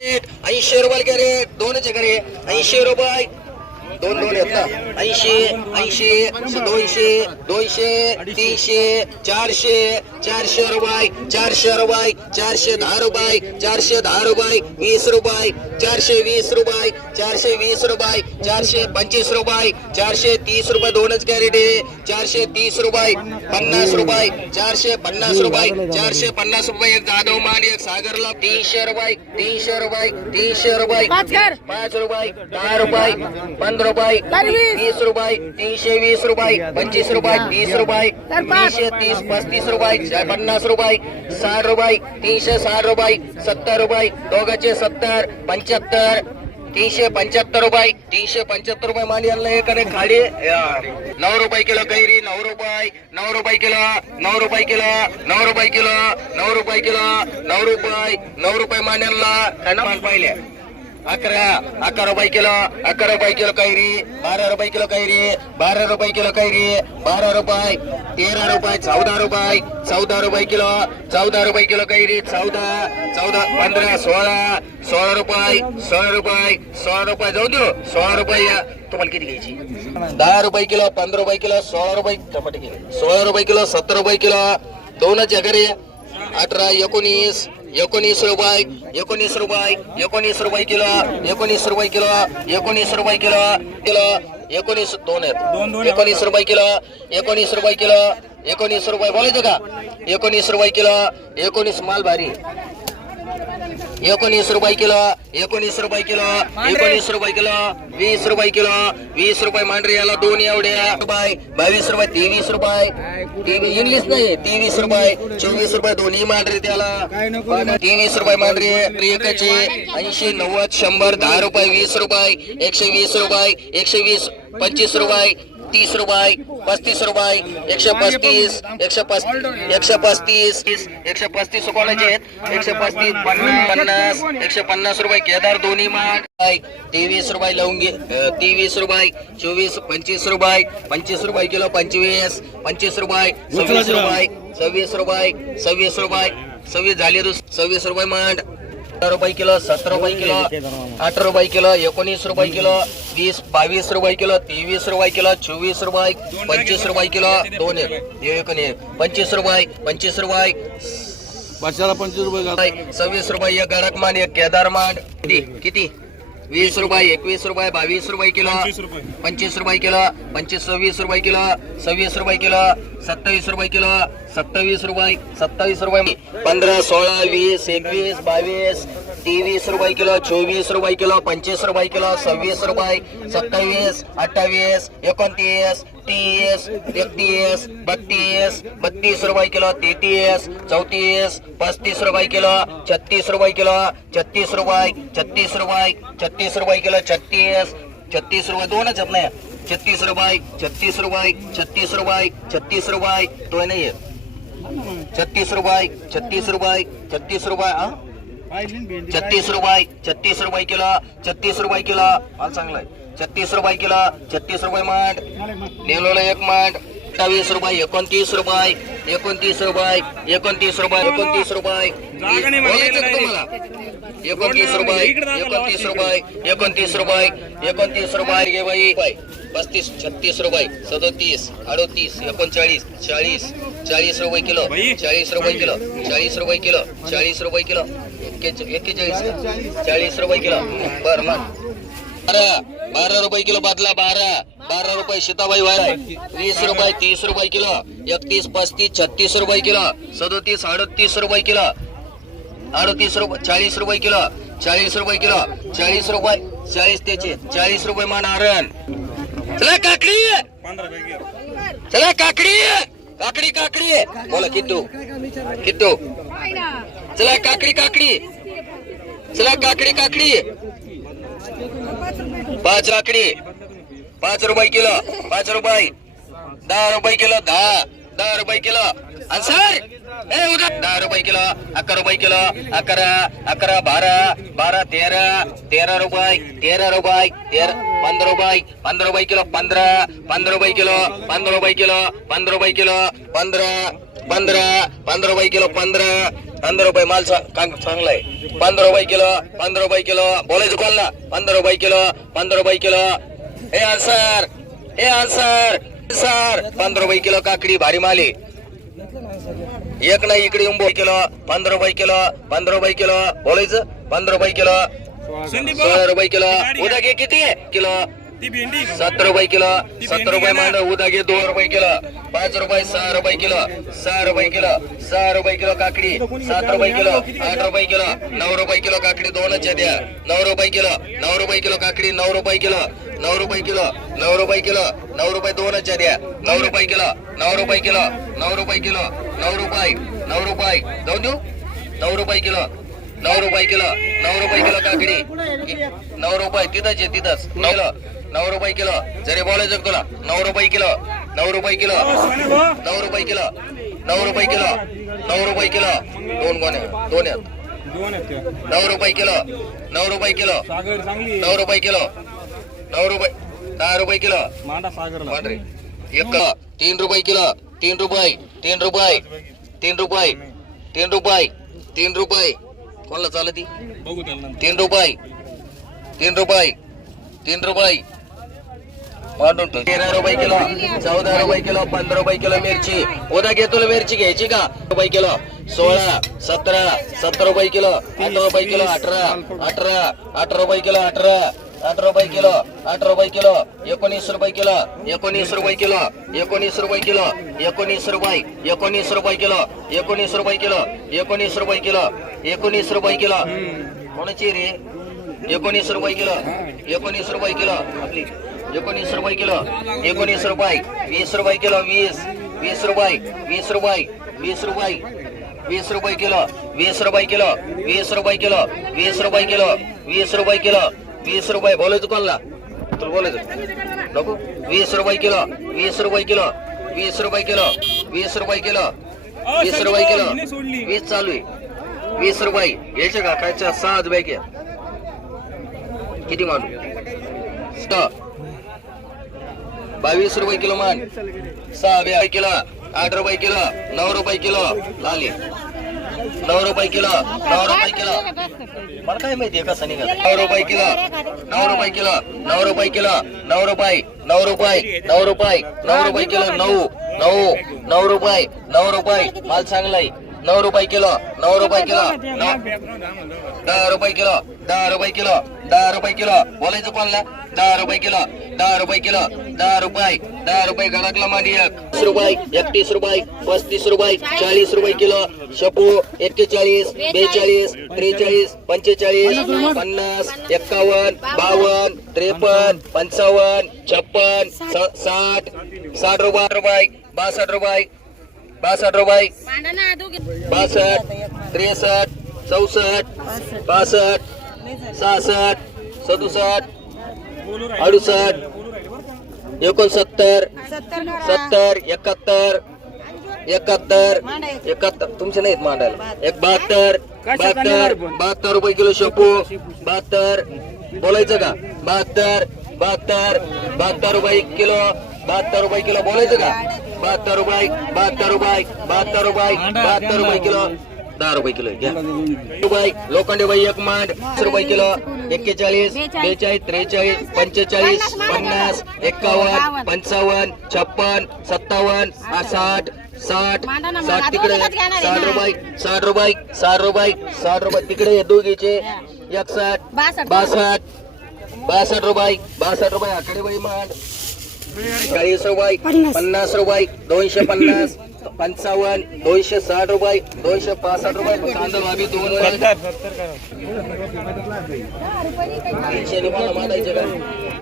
ऐंशी रुपये कॅरेट दोनच आहे ऐंशी रुपये दोन दोन आहेत ना ऐंशी ऐंशी दोनशे दोनशे तीनशे चारशे चारशे रुपये चारशे रुपये चारशे दहा रुपये चारशे दहा रुपये वीस रुपये चारशे वीस रुपये चारशे वीस रुपये चारशे पंचवीस रुपये चारशे तीस रुपये दोनच कॅरेट आहे. चारशे तीस रुपये पन्नास रुपये चारशे पन्नास रुपये चारशे पन्नास रुपये एक जाधव मान एक सागरला तीनशे रुपये तीनशे रुपये तीनशे रुपये पाच रुपये दहा रुपये पंधरा रुपये तर वीस. रुपये तीनशे वीस रुपये पंचवीस रुपये तीस रुपये. तीनशे तीस पस्तीस रुपये पन्नास रुपये साठ रुपये तीनशे साठ रुपये सत्तर रुपये दोघांचे सत्तर पंच्याहत्तर तीनशे पंच्याहत्तर रुपये तीनशे पंच्याहत्तर रुपये माल यांना एकाने खाली अं, नऊ रुपये किलो कैरी नऊ रुपये नऊ रुपये किलो नऊ रुपये किलो नऊ रुपये किलो नऊ रुपये किलो नऊ रुपये नऊ रुपये मान्यांना काय ना माल पाहिले अकरा अकरा रुपये किलो अकरा रुपये किलो कैरी बारा रुपये किलो कैरी बारा रुपये किलो कैरी बारा रुपये तेरा रुपये चौदा रुपये चौदा रुपये किलो चौदा रुपये किलो कैरी चौदा चौदा पंधरा सोळा सोळा रुपये सोळा रुपये सोळा रुपये जाऊ देऊ सोळा रुपये तुम्हाला किती घ्यायची? दहा रुपये किलो पंधरा रुपये किलो सोळा रुपये टमाटे सोळा रुपये किलो सत्तर रुपये किलो दोनच घरी अठरा एकोणीस एकोणीस रुपये एकोणीस रुपये एकोणीस रुपये किलो एकोणीस रुपये किलो एकोणीस रुपये किलो किलो एकोणीस दोन आहेत. एकोणीस रुपये किलो एकोणीस रुपये किलो एकोणीस रुपये बोलायचं का? एकोणीस रुपये किलो एकोणीस माल भारी एकोणीस रुपये किलो एकोणीस रुपये किलो एकोणीस रुपये किलो वीस रुपये किलो वीस रुपये मांडरे याला दोन एवढ्या रुपये बावीस रुपये तेवीस रुपये इंग्लिश नाही तेवीस रुपये चोवीस रुपये दोन्ही मांडरे त्याला. तेवीस रुपये मांडरे एकाचे ऐंशी नव्वद शंभर दहा रुपये वीस रुपये एकशे वीस रुपये एकशे वीस पंचवीस रुपये तीस रुपये पस्तीस रुपये एकशे पस्तीस एकशे पस्तीस एकशे पस्तीस एकशे पस्तीस कोणाचे आहेत एकशे पस्तीस पन्नास पन्नास एकशे पन्नास रुपये केदार दोन्ही माठ. तेवीस रुपये लवंगी तेवीस रुपये चोवीस पंचवीस रुपये पंचवीस रुपये किलो पंचवीस पंचवीस रुपये सव्वीस रुपये सव्वीस रुपये सव्वीस रुपये सव्वीस झाले दुस- सव्वीस रुपये मांड अठरा रुपये किलो सतरा रुपये किलो अठरा रुपये किलो एकोणीस रुपये किलो वीस बावीस रुपये किलो तेवीस रुपये किलो चोवीस रुपये पंचवीस रुपये किलो दोन एक एक पंचवीस रुपये पंचवीस रुपये वर्षाला पंचवीस रुपये. सव्वीस रुपये एक गडक मान एक केदार मान. किती? किती? वीस रुपये एकवीस रुपये बावीस रुपये किलो पंचवीस रुपये किलो पंचवीस सव्वीस रुपये किलो सव्वीस रुपये किलो सत्तावीस रुपये किलो सत्तावीस रुपये सत्तावीस रुपये. पंधरा सोळा वीस एकवीस बावीस तेवीस रुपये किलो चोवीस रुपये किलो पंचवीस रुपये किलो सव्वीस रुपये सत्तावीस अठ्ठावीस एकोणतीस तीस एकतीस बत्तीस बत्तीस रुपये किलो तेहतीस चौतीस पस्तीस रुपये किलो छत्तीस रुपये किलो छत्तीस रुपये छत्तीस रुपये छत्तीस रुपये किलो छत्तीस छत्तीस रुपये दोनच आहेत ना छत्तीस रुपये छत्तीस रुपये छत्तीस रुपये छत्तीस रुपये तो नाही छत्तीस रुपये छत्तीस रुपये छत्तीस रुपये हा छत्तीस रुपये छत्तीस रुपये किलो छत्तीस रुपये किलो. माल चांगला छत्तीस रुपये किलो छत्तीस रुपये मांड. नेलोला एक मांड. अठ्ठावीस रुपये एकोणतीस रुपये एकोणतीस रुपये एकोणतीस रुपये एकोणतीस रुपये. तुम्हाला? एकोणतीस रुपये एकोणतीस रुपये एकोणतीस रुपये एकोणतीस रुपये. घे बाई पस्तीस छत्तीस रुपये सदोतीस अडोतीस एकोणचाळीस चाळीस चाळीस रुपये किलो चाळीस रुपये किलो चाळीस रुपये किलो चाळीस रुपये किलो. एक्केचाळीस चाळीस रुपये किलो. बर मग. बारा बारा रुपये किलो बदला बारा. बारा रुपये सीताबाई वाय वीस रुपये तीस रुपये किलो. एकतीस पस्तीस छत्तीस रुपये किलो. सदोतीस अडतीस रुपये किलो. अडतीस रुपये चाळीस रुपये किलो. चाळीस रुपये किलो. चाळीस रुपये चाळीस त्याचे. चाळीस रुपये मान आरण. चला काकडी. चला काकडी. काकडी काकडी. बोला किट्टू. किट्टू. चला काकडी काकडी. चला काकडी काकडी. पाच काकडी पाच रुपये किलो. पाच रुपये. दहा रुपये किलो. दहा. दहा रुपये किलो. सर ए उद्या दहा रुपये किलो. अकरा रुपये किलो. अकरा. अकरा बारा. बारा तेरा. तेरा रुपये. तेरा रुपये. तेरा. पंधरा रुपये. पंधरा रुपये किलो. पंधरा. पंधरा रुपये किलो. पंधरा रुपये किलो. पंधरा. रुपये किलो पंधरा. पंधरा पंधरा रुपये किलो पंधरा पंधरा रुपये माल चांगला आहे पंधरा रुपये किलो पंधरा रुपये किलो बोलायचं कोण ना पंधरा रुपये किलो पंधरा रुपये किलो हे सर हे सर सर पंधरा रुपये किलो काकडी भारी माली एक नाही इकडे येऊन बोल किलो पंधरा रुपये किलो पंधरा रुपये किलो बोलायचं पंधरा रुपये किलो सोळा रुपये किलो उद्या घे किती किलो सत्तर रुपये किलो सत्तर रुपये मांड उद्या घे दोन रुपये किलो पाच रुपये सहा रुपये किलो सहा रुपये किलो सहा रुपये किलो काकडी सात रुपये किलो आठ रुपये किलो नऊ रुपये किलो काकडी दोनच द्या नऊ रुपये किलो नऊ रुपये किलो काकडी नऊ रुपये किलो नऊ रुपये किलो नऊ रुपये किलो नऊ रुपये दोनच द्या नऊ रुपये किलो नऊ रुपये किलो नऊ रुपये किलो नऊ रुपये नऊ रुपये जाऊन देऊ नऊ रुपये किलो नऊ रुपये किलो नऊ रुपये किलो काकडी नऊ रुपये तिथंच आहे तिथंच नऊ किलो नऊ रुपये किलो जरी बोलायचं तुला नऊ रुपये किलो नऊ रुपये किलो नऊ रुपये किलो नऊ रुपये किलो नऊ रुपये किलो दोन कोण आहे दोन आहेत नऊ रुपये किलो नऊ रुपये किलो नऊ रुपये किलो नऊ रुपये दहा रुपये किलो पांढरे एक तीन रुपये किलो तीन रुपये तीन रुपये तीन रुपये तीन रुपये तीन रुपये कोणाला चालत तीन रुपये तीन रुपये तीन रुपये वाढून तेरा रुपये किलो चौदा रुपये किलो पंधरा रुपये किलो मिरची उद्या घेतो मिरची घ्यायची का रुपये किलो सोळा सतरा सतरा रुपये किलो अठरा रुपये किलो अठरा अठरा अठरा रुपये किलो अठरा अठरा रुपये किलो अठरा रुपये किलो एकोणीस रुपये किलो एकोणीस रुपये किलो एकोणीस रुपये किलो एकोणीस रुपये एकोणीस रुपये किलो एकोणीस रुपये किलो एकोणीस रुपये किलो एकोणीस रुपये किलो कोणाची रे एकोणीस रुपये किलो एकोणीस रुपये किलो आपली एकोणीस रुपये किलो एकोणीस रुपये वीस रुपये किलो वीस वीस रुपये वीस रुपये वीस रुपये वीस रुपये किलो वीस रुपये किलो वीस रुपये किलो वीस रुपये किलो वीस रुपये किलो वीस रुपये बोलायचं कोणला तुला बोलायचं नको वीस रुपये किलो वीस रुपये किलो वीस रुपये किलो वीस रुपये किलो वीस रुपये किलो वीस चालू आहे वीस रुपये घ्यायचे का काय सहा घ्या किती मानू बावीस रुपये किलो मान सहा बे किलो आठ रुपये किलो नऊ रुपये किलो लाली नऊ रुपये किलो नऊ रुपये किलो मला काय माहितीये कसं निघाल नऊ रुपये किलो नऊ रुपये किलो नऊ रुपये किलो नऊ रुपये नऊ रुपये नऊ रुपये नऊ रुपये किलो नऊ नऊ नऊ रुपये नऊ रुपये माल चांगलाय नऊ रुपये किलो नऊ रुपये किलो नऊ दहा रुपये किलो दहा रुपये किलो दहा रुपये किलो बोलायचं कोणला दहा रुपये किलो दहा रुपये किलो दहा रुपये दहा रुपये घरातला मांडी एक. रुपये एकतीस रुपये पस्तीस रुपये चाळीस रुपये किलो. शपू एक्केचाळीस बेचाळीस त्रेचाळीस पंचेचाळीस पन्नास एक्कावन्न बावन्न त्रेपन्न पंचावन्न छप्पन स- साठ साठ रुपये रुपये बासष्ट रुपये बासष्ट रुपये बासष्ट त्रेसष्ट चौसष्ट बासष्ट सहासष्ट सदुसष्ट अडुसष्ट एकोणसत्तर सत्तर एकाहत्तर एकाहत्तर एकाहत्तर तुमचे नाहीत मांडायला. एक बहात्तर बहात्तर बहात्तर रुपये किलो शपू बहात्तर बोलायचं का? बहात्तर बहात्तर बहात्तर रुपये किलो बहात्तर रुपये किलो बोलायचं का? बहात्तर रुपये बहात्तर रुपये बहात्तर रुपये बहात्तर रुपये किलो. दहा रुपये किलो घ्या. रुपये लोखंडे बाई एक मांड वीस रुपये किलो. एक्केचाळीस बेचाळीस त्रेचाळीस पंचेचाळीस पन्नास एक्कावन्न पंचावन्न छप्पन सत्तावन्न साठ साठ साठ तिकडे. साठ रुपये साठ रुपये साठ रुपये साठ रुपये. तिकडे हे दोघीचे. एकसाठ बासष्ट बासष्ट रुपये बासष्ट रुपये. आकडे बाई मांड चाळीस रुपये पन्नास. रुपये दोनशे पन्नास पंचावन्न दोनशे साठ रुपये दोनशे पासष्ट रुपये. कांदा भाभी दोन तीनशे रुपये